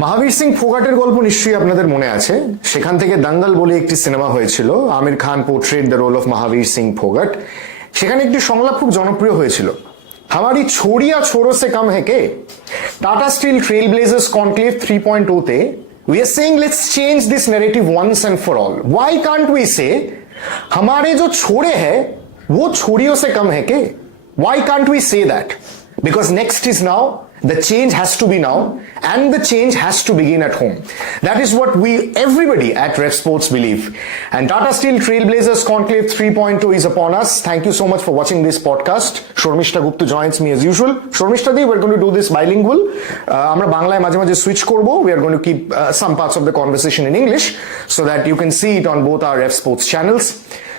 মহাবীর সিং ফোগাটের গল্প নিশ্চয়ই আপনাদের মনে আছে। সেখান থেকে দাঙ্গাল বলে একটি সিনেমা হয়েছিল। Aamir Khan portrait the role of মহাবীর সিং ফোগাট। সেখানে একটি সংলাপ খুব জনপ্রিয় হয়েছিল, हमारी छोड़िया छोरों से कम है के। टाटा स्टील ट्रेलब्लेजर्स कॉन्क्लेव 3.0 তে we are saying let's change this narrative once and for all. Why can't we say हमारे जो छोड़े हैं वो छोड़ियों से कम है के? Why can't we say that? Because next is now. The change has to be now, and the change has to begin at home. That is what everybody at Ref Sports believe. And Tata Steel Trailblazers Conclave 3.0 is upon us. Thank you so much for watching this podcast. Sharmishtha Gooptu joins me as usual. Sharmishtha di, we're going to do this bilingual. Amra Banglaয় মাঝে মাঝে switch করব. We are going to keep some parts of the conversation in English so that you can see it on both our Ref Sports channels.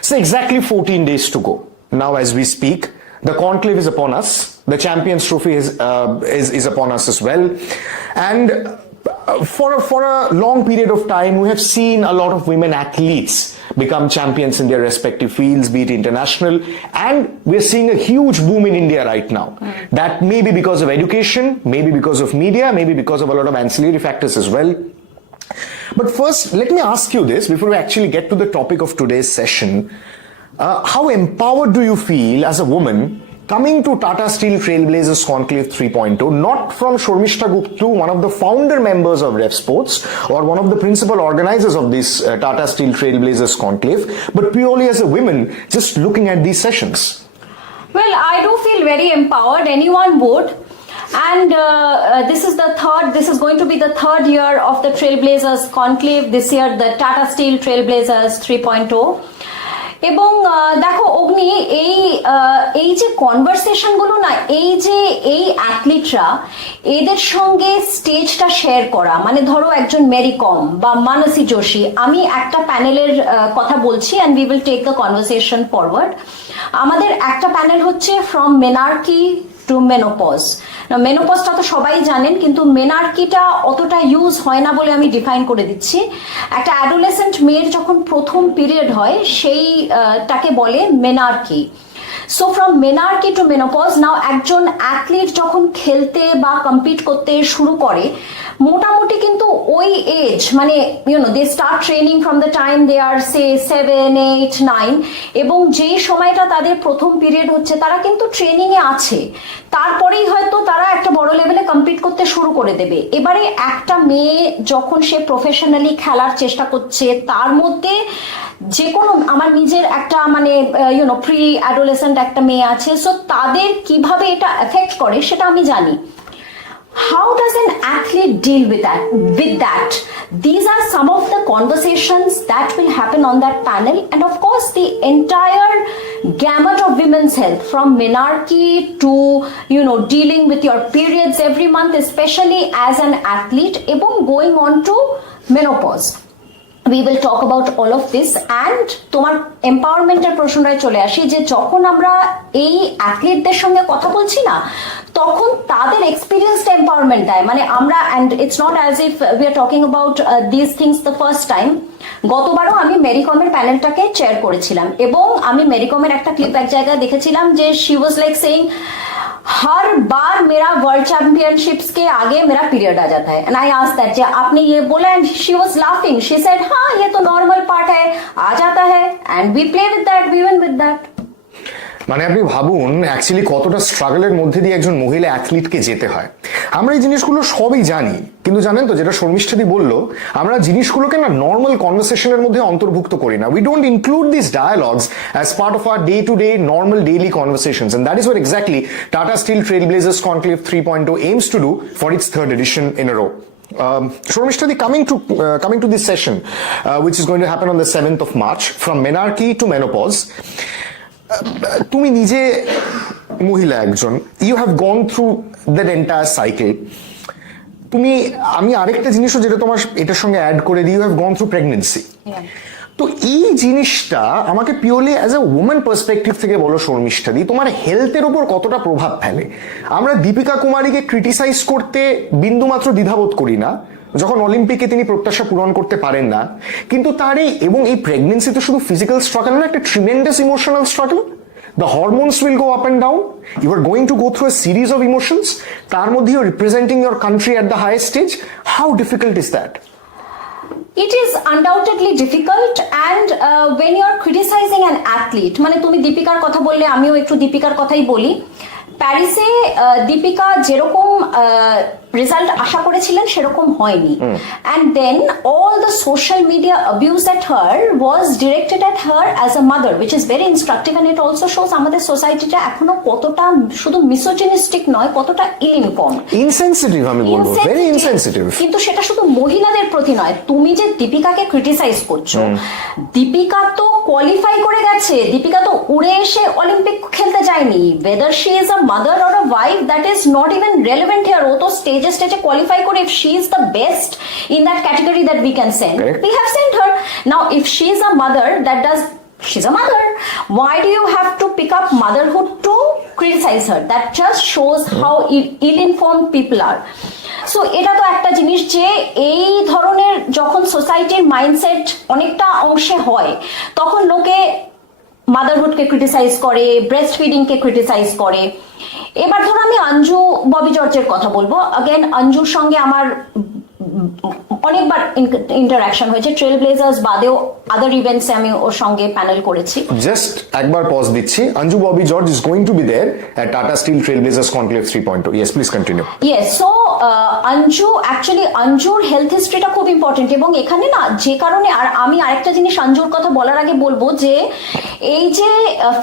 So exactly 14 days to go. Now as we speak, the conclave is upon us. The Champions Trophy is upon us as well. And for a long period of time, we have seen a lot of women athletes become champions in their respective fields, be it international. And we're seeing a huge boom in India right now. That may be because of education, maybe because of media, maybe because of a lot of ancillary factors as well. But first, let me ask you this before we actually get to the topic of today's session. How empowered do you feel as a woman coming to Tata Steel Trailblazers Conclave 3.0, not from Sharmishtha Gooptu, one of the founder members of Ref Sports, or one of the principal organizers of this Tata Steel Trailblazers Conclave, but purely as a woman just looking at these sessions? Well, I do feel very empowered. Anyone would. And this is going to be the third year of the Trailblazers Conclave. This year, the Tata Steel Trailblazers 3.0. এবং দেখো অগ্নি, এই যে কনভারসেশনগুলো না, এই অ্যাথলিটরা এদের সঙ্গে স্টেজটা share করা, মানে ধরো একজন মেরি কম বা মানসী যোশী, আমি একটা প্যানেলের কথা বলছি and we will take the conversation forward. আমাদের একটা প্যানেল হচ্ছে ফ্রম মেনার্কি টু মেনোপজ। মেনোপজটা তো সবাই জানেন, কিন্তু মেনার্কিটা অতটা ইউজ হয় না বলে আমি ডিফাইন করে দিচ্ছি। একটা অ্যাডোলেসেন্ট মেয়ের যখন প্রথম পিরিয়ড হয় সেইটাকে বলে menarche. So from menarche to menopause. Now একজন অ্যাথলিট যখন খেলতে বা কম্পিট করতে শুরু করে, মোটামুটি কিন্তু ওই এজ, মানে they start training from the time they are say 7, 8, 9, এবং যেই সময়টা তাদের প্রথম পিরিয়ড হচ্ছে তারা কিন্তু ট্রেনিং এ আছে। তারপরেই হয়তো তারা একটা বড় লেভেলে কম্পিট করতে শুরু করে দেবে। এবারে একটা মেয়ে যখন সে প্রফেশনালি খেলার চেষ্টা করছে, তার মধ্যে যে কোনো, আমার নিজের একটা মানে প্রি অ্যাডোলেসেন্ট একটা মেয়ে আছে, সো তাদের কিভাবে এটা এফেক্ট করে সেটা আমি জানি। How does an athlete deal with that? These are some of the conversations that will happen on that panel, and of course the entire gamut of women's health, from menarche to dealing with your periods every month, especially as an athlete, এবং going on to menopause. We will talk about all of this. And তোমার এম্পাওয়ারমেন্টের প্রশ্নটায় চলে আসি, যে যখন আমরা এই অ্যাথলিটদের সঙ্গে কথা বলছি না, তখন তাদের এক্সপিরিয়েন্সড এম্পাওয়ারমেন্ট দেয়। মানে আমরা, and it's not as if we are talking about this things the first time. গতবারও আমি মেরিকমের প্যানেলটাকে চেয়ার করেছিলাম, এবং আমি মেরিকমের একটা ক্লিপ এক জায়গায় দেখেছিলাম যে শি ওয়াজ লাইক সেইং, हर बार मेरा वर्ल्ड चैंपियनशिप्स के आगे मेरा पीरियड आ जाता है। एंड आई आस्क्ड दैट, आपने ये बोला, and she was laughing, she said हाँ ये तो नॉर्मल पार्ट है, आ जाता है, and we play with that, we win with that. মানে আপনি ভাবুন অ্যাকচুয়ালি কতটা স্ট্রাগলের মধ্যে দিয়ে একজন মহিলা অ্যাথলিটকে যেতে হয়। আমরা এই জিনিসগুলো সবই জানি, কিন্তু জানেন তো, যেটা শর্মিষ্ঠাদি বললো, আমরা জিনিসগুলোকে না নর্মাল কনভারসেশনের মধ্যে অন্তর্ভুক্ত করি না। We don't include this dialogues as part of our day to day normal daily conversations, and that is what exactly Tata Steel Trailblazers Conclave 3.0 aims to do for its third edition in a row. Sharmishtha, coming to this session, which is going to happen on the 7th of March, from menarche to menopause. তুমি নিজে মহিলা একজন, you have gone through that entire cycle. আমি আরেকটা জিনিসও যেটা তোমার এটার সঙ্গে অ্যাড করে দিই, you have gone through pregnancy. তো এই জিনিসটা আমাকে purely as a women perspective থেকে বলো শর্মিষ্ঠা দি, তোমার হেলথের উপর কতটা প্রভাব ফেলে? আমরা দীপিকা কুমারীকে ক্রিটিসাইজ করতে বিন্দুমাত্র দ্বিধাবোধ করি না যখন অলিম্পিকে তিনি প্রত্যাশা পূরণ করতে পারেন না, কিন্তু তার এই প্রেগনেন্সি তো শুধু ফিজিক্যাল স্ট্রাগল না, একটা tremendous emotional struggle. The hormones will go up and down. You are going to go through a series of emotions. তার মধ্যে you're representing your country at the highest stage. How difficult is that? It is undoubtedly difficult, and when you are criticizing an athlete, মানে তুমি দীপিকার কথা বললে আমিও একটু দীপিকার কথাই বলি। প্যারিসে দীপিকা যেরকম রেজাল্ট আশা করেছিলেন সেরকম হয়নি, and then all the social media abuse at her was directed at her as a mother, which is very instructive, and it also shows আমাদের সোসাইটিটা এখনো কতটা শুধু মিসোজিনিস্টিক নয়, কতটা ইল ইনফর্মড, ইনসেনসিটিভ, আমি বলবো ভেরি ইনসেনসিটিভ। কিন্তু সেটা শুধু মহিলাদের প্রতি নয়। তুমি যে দীপিকাকে ক্রিটিসাইজ করছো, দীপিকা তো কোয়ালিফাই করে গেছে, দীপিকা তো উড়ে এসে অলিম্পিক খেলতে যায়নি। whether she is a mother or a wife, that is not even relevant here. ও তো স্টেজে qualify করে, if she is the best in that category that we can send, correct, we have sent her. Now if she is a mother, she's a mother, why do you have to pick up motherhood to criticize her? That just shows how ill-informed people are. So এটা তো একটা জিনিস যে এই ধরনের যখন সোসাইটির mindset অনেকটা অংশে হয়, তখন লোকে মাদারহুডকে ক্রিটিসাইজ করে, ব্রেস্ট ফিডিংকে ক্রিটিসাইজ করে। এবার ধরো আমি অঞ্জু ববি জর্জের কথা বলবো। अगेन অঞ্জুর সঙ্গে আমার অনেকবার ইন্টারঅ্যাকশন হয়েছে, ট্রেল ব্লেজার্স বাদেও আদার ইভেন্টসে আমি ওর সঙ্গে প্যানেল করেছি। জাস্ট একবার পজ দিচ্ছি, Anju Bobby George is going to be there at Tata Steel Trailblazers Conclave 3.0। Yes, please continue. Yes, so Anju actually অঞ্জুর হেলথ হিস্ট্রিটা খুব ইম্পর্টেন্ট, এবং এখানে না যে কারণে, আর আমি আরেকটা জিনিস অঞ্জুর কথা বলার আগে বলবো যে এই যে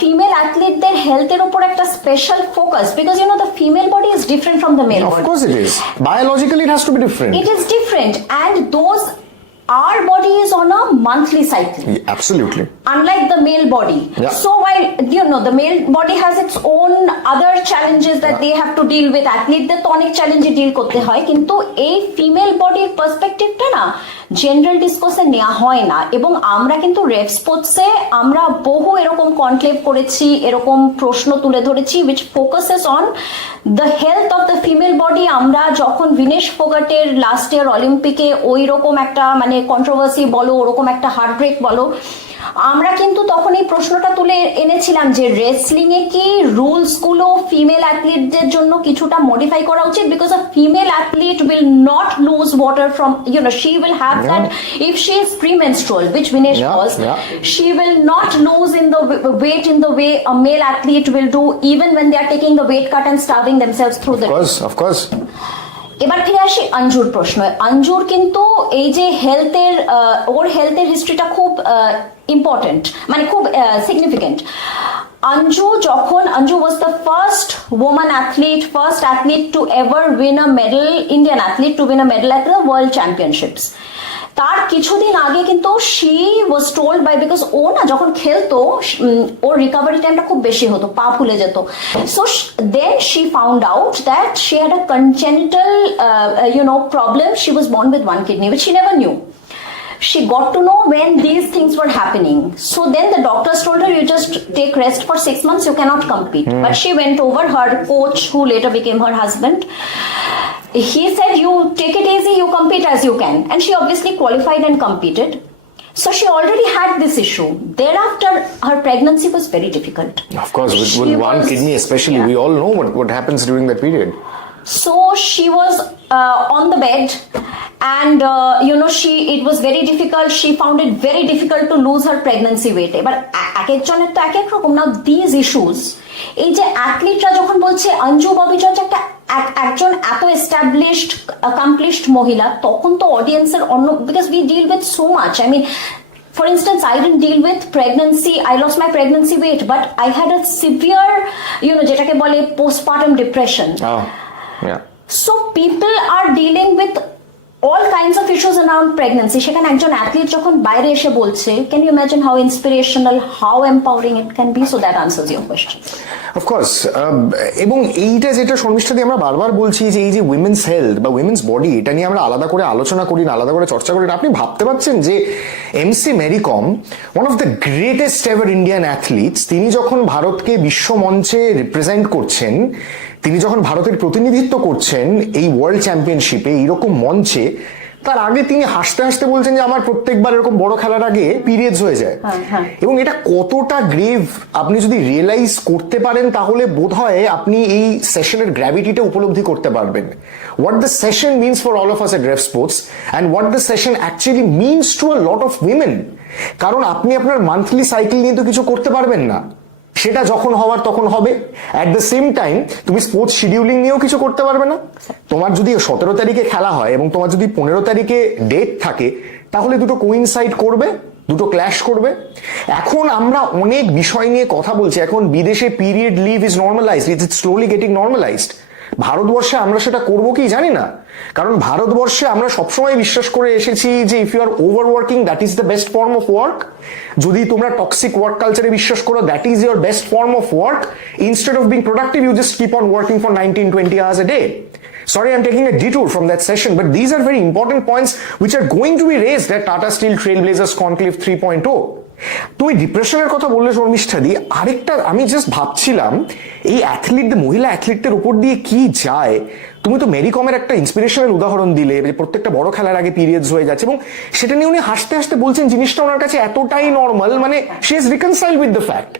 ফিমেল অ্যাথলিটদের হেলথের উপর একটা special focus, because you know the female body is different from the male body. Of course it is, biologically it has to be different. It is different, and those, our body is on a monthly cycle. Yeah, absolutely. Unlike the male body. Yeah. So while, you know, the male body has its own other challenges that they have to deal with, athleteদের তো অনেক চ্যালেঞ্জে deal করতে হয়, কিন্তু এই female বডির পার্সপেক্টিভটা না general ডিসকোর্সে নেওয়া হয় না। এবং আমরা কিন্তু রেড স্পোর্টসে আমরা বহু এরকম কনক্লেভ করেছি, এরকম প্রশ্ন তুলে ধরেছি which focuses on the health of the female body। আমরা যখন ভিনেশ ফোগাটের লাস্ট ইয়ার অলিম্পিকে ওই রকম একটা মানে কন্ট্রোভার্সি বলো, ওরকম একটা হার্ট ব্রেক বলো, আমরা কিন্তু তখন এই প্রশ্নটা তুলে এনেছিলাম যে রেসলিং এ কি রুলস গুলো ফিমেল অ্যাথলিটদের জন্য কিছুটা মডিফাই করা উচিত, because a female athlete will not lose water from, you know, she will have that if she is premenstrual, which Vinesh was, she will not lose in the weight in the way a male athlete will do, even when they are taking the weight cut and starving themselves through the of course। এবার ফিরে আসি অঞ্জুর প্রশ্ন। অঞ্জুর কিন্তু এই যে হেলথের, ওর হেলথের হিস্ট্রিটা খুব ইম্পর্টেন্ট, মানে খুব significant. Anju was the first woman athlete, first athlete to ever win a medal, Indian athlete to win a medal at the World Championships. তার কিছুদিন আগে কিন্তু she was told by, because ও না যখন খেলতো ওর রিকভারি টাইমটা খুব বেশি হতো, পা ফুলে যেত। So then she found out that she had a congenital problem. She was born with one kidney, which she never knew. She got to know when these things were happening. So then the doctors told her, you just take rest for 6 months, you cannot compete. But she went over, her coach, who later became her husband, he said, you take it easy, you compete as you can. And she obviously qualified and competed. So she already had this issue. Thereafter, her pregnancy was very difficult. Of course, with one kidney especially, we all know what happens during that period. So she was on the bed, and it was very difficult. She found it very difficult to lose her pregnancy weight. But এক একজনের তো এক এক রকম। Now these issues, এই যে অ্যাথলিটরা যখন বলছে অঞ্জু ববি জর্জ একজন এত এস্টাবলিশড অ্যাকমপ্লিশড মহিলা, তখন তো অডিয়েন্সের অন্য, because we deal with so much. I mean, for instance, I didn't deal with pregnancy. I lost my pregnancy weight, but I had a severe, যেটাকে বলে postpartum depression. Oh, yeah. So people are dealing with all kinds of issues around pregnancy. সেখানে একজন athlete যখন বাইরে এসে বলছে, can you imagine how inspirational, how empowering it can be? So that answers your question. Of course, এবং এইটা যেটা শর্মিষ্ঠা দিয়ে আমরা বারবার বলছি যে এই যে উইমেন্স হেলথ বা উইমেন্স বডি, এটা নিয়ে আমরা আলাদা করে আলোচনা করি না, আলাদা করে চর্চা করি না। আপনি ভাবতে পারছেন যে MC Mary Kom, one of the greatest ever Indian athletes, তিনি যখন ভারতকে বিশ্ব মঞ্চে রিপ্রেজেন্ট করছেন, তিনি যখন ভারতের প্রতিনিধিত্ব করছেন এই ওয়ার্ল্ড চ্যাম্পিয়নশিপে, এইরকম মঞ্চে, তার আগে তিনি হাসতে হাসতে বলছেন যে আমার প্রত্যেকবার এরকম বড় খেলার আগে পিরিয়ডস হয়ে যায়, এবং এটা কতটা গ্রেভ আপনি যদি রিয়েলাইজ করতে পারেন তাহলে বোধহয় আপনি এই সেশনের গ্র্যাভিটিটা উপলব্ধি করতে পারবেন। What the session means for all of us at ref sports and what the session actually means to a lot of women. কারণ আপনি আপনার মান্থলি সাইকেল নিয়ে তো কিছু করতে পারবেন না, সেটা যখন হওয়ার তখন হবে। অ্যাট দ্য সেম টাইম তুমি স্পোর্টস শিডিউলিং নিয়েও কিছু করতে পারবে না। তোমার যদি 17 তারিখে খেলা হয় এবং তোমার যদি 15 তারিখে ডেট থাকে, তাহলে দুটো কোইনসাইড করবে, দুটো ক্ল্যাশ করবে। এখন আমরা অনেক বিষয় নিয়ে কথা বলছি, এখন বিদেশে period leave is normalised, it's slowly getting normalised. ভারতবর্ষে আমরা সেটা করবো কি জানি না, কারণ ভারতবর্ষে আমরা সবসময় বিশ্বাস করে এসেছি যে if you are over working that is the best form of work. যদি তোমরা টক্সিক ওয়ার্ক কালচারে বিশ্বাস করো that is your best form of work. Instead of being productive you just keep on working for 19-20 hours a day. Sorry, I'm taking a detour from that session, but these are very important points which are going to be raised at Tata Steel Trailblazers Conclave 3.0. তুমি ডিপ্রেশনের কথা বললে শর্মিষ্ঠা দি, আরেকটা আমি just ভাবছিলাম এই অ্যাথলিটদের, মহিলা অ্যাথলিটদের উপর দিয়ে কি যায়। তুমি তো মেরি কমের একটা ইন্সপিরেশনাল উদাহরণ দিলে যে প্রত্যেকটা বড় খেলার আগে পিরিয়ডস হয়ে যাচ্ছে, এবং সেটা নিয়ে উনি হাসতে হাসতে বলছেন জিনিসটা ওনার কাছে এতটাই নর্মাল, মানে she is reconciled with the fact.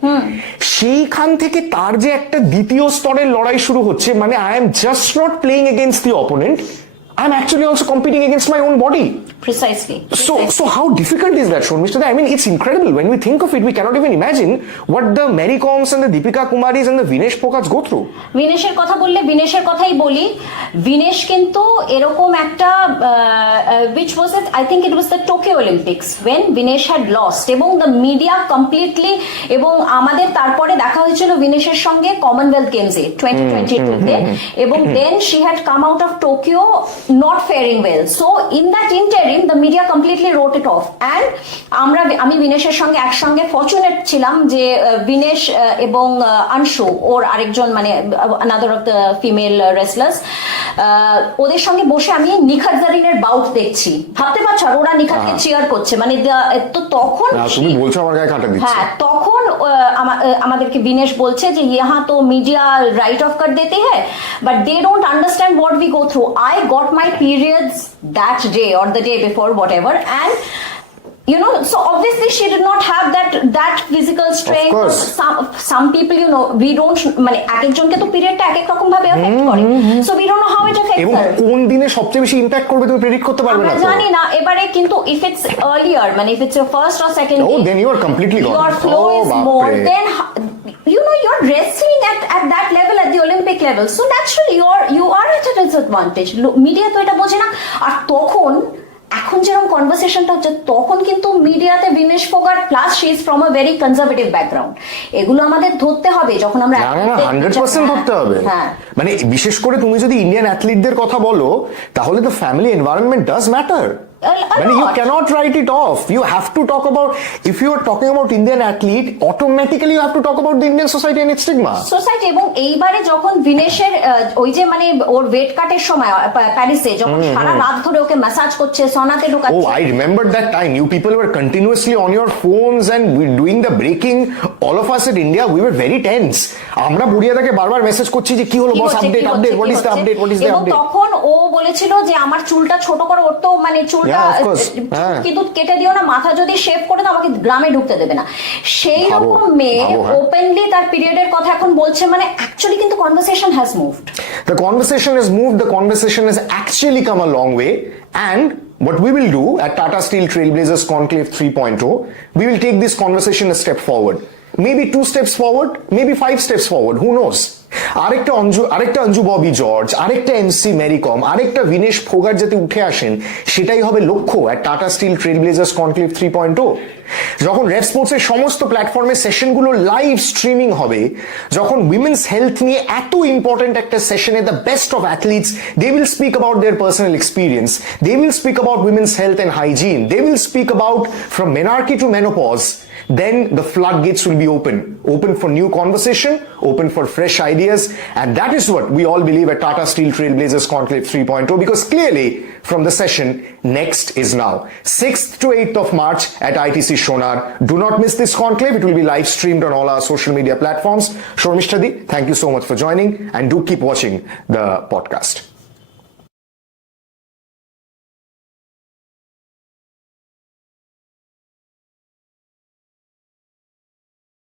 সেইখান থেকে তার যে একটা দ্বিতীয় স্তরের লড়াই শুরু হচ্ছে, মানে I am just not playing against the opponent, I am actually also competing against my own body. Precisely. So how difficult is that, Sharmishtha? I mean, it's incredible. When we think of it, we cannot even imagine what the Mary Coms and the Deepika Kumaris and the Vinesh Phogats go through. বিনেশের কথা বললে বিনেশের কথাই বলি। বিনেশ কিন্তু এরকম একটা which was it, I think it was the Tokyo Olympics when Vinesh had lost, এবং the media completely, এবং আমাদের তারপরে দেখা হয়েছিল বিনেশের সঙ্গে কমনওয়েলথ গেমসে 2022 এবং then she had come out of Tokyo not faring well. So in that interim the media completely wrote it off, and আমি বিনেশের সঙ্গে একসঙ্গে ফরচুনেট ছিলাম যে বিনেশ এবং আনশু ওর আরেকজন, মানে another of the female wrestlers, ওদের সঙ্গে বসে আমি নিখাত জারিনের বাউট দেখছি। ভাবতে পারছো, আর ওরা নিখাতকে চিয়ার করছে, মানে তো তখন তুমি বলছো আমার গায়ে কাঁটা দিচ্ছে। হ্যাঁ, তখন আমাদেরকে বিনেশ বলছে যে ইহা তো মিডিয়া রাইট অফ কর দেতে হ্যায়, but they don't understand what we go through. I got my periods that day or the day before, whatever, and you know, so obviously she did not have that physical strength. Some people, you know, we don't, মানে একজনকে তো পিরিয়ডটা এক এক রকম ভাবে effect করে, so we don't know how it affects এবং her. কোন দিনে সবচেয়ে বেশি ইমপ্যাক্ট করবে তুমি প্রেডিক্ট করতে পারবে না, আমরা জানি না। এবারে কিন্তু if it's earlier, মানে if it's your first or second day, then you are completely gone. Your flow is more, then you know you're wrestling at that level, at the Olympic level, so naturally you are at a disadvantage. Media তো এটা বোঝে না। আর তখন এখন যেরকম কনভারসেশনটা হচ্ছে, তখন কিন্তু মিডিয়াতে Vinesh Phogat plus she is from a very conservative background, এগুলো আমাদের ধরতে হবে যখন আমরা 100% ধরতে হবে। মানে বিশেষ করে তুমি যদি ইন্ডিয়ান অ্যাথলিটদের কথা বলো, তাহলে the family environment does matter. You cannot write it off. You have to talk about, if you are talking about Indian athlete, automatically you have to talk about the Indian society and its stigma. Society, এবং এইবারে যখন বিনেশের ওই যে মানে ওর wait কাটের সময় প্যারিসে যখন সারা রাত ধরে ওকে ম্যাসাজ করছে, সনাতে ঢোকাচ্ছে। Oh, I remember that time. You people were continuously on your phones and doing the breaking. All of us in India, we were very tense. আমরা বুড়িয়াদাকে বারবার মেসেজ করছি যে কি হলো বস, update, what is the update, what is the update. তখন ও বলেছিল যে আমার চুলটা ছোট করে, ওর তো মানে চুলটা কিন্তু কেটে দিও না, মাথা যদি শেভ করে দাও আমাকে গ্রামে ঢুকতে দেবে না। সেই রকম মেয়ে ওপেনলি তার পিরিয়ডের কথা এখন বলছে, মানে অ্যাকচুয়ালি কিন্তু conversation has moved. The conversation has moved, the conversation has actually come a long way, and what we will do at Tata Steel Trailblazers Conclave 3.0, we will take this conversation a step forward. Maybe 2 steps forward, maybe 5 steps forward, who knows? আরেকটা Anju Bobby George, আরেকটা MC Mary কম, আরেকটা বিনেশ ফোগাট যাতে উঠে আসেন, সেটাই হবে লক্ষ্য at Tata Steel Trailblazers Conclave 3.0। যখন রেফ স্পোর্টসের সমস্ত প্ল্যাটফর্মে সেশনগুলো লাইভ স্ট্রিমিং হবে, যখন উইমেন্স হেলথ নিয়ে এত ইম্পর্টেন্ট একটা সেশনে the best of athletes, they will speak about their personal experience, they will speak about women's health and hygiene, they will speak about from menarche to menopause, then the floodgates will be open for new conversation, open for fresh ideas, and that is what we all believe at Tata Steel Trailblazers Conclave 3.0, because clearly from the session, next is now. 6th to 8th of March at ITC Shonar. Do not miss this conclave. It will be live streamed on all our social media platforms. Sharmishtha Di, thank you so much for joining, and do keep watching the podcast.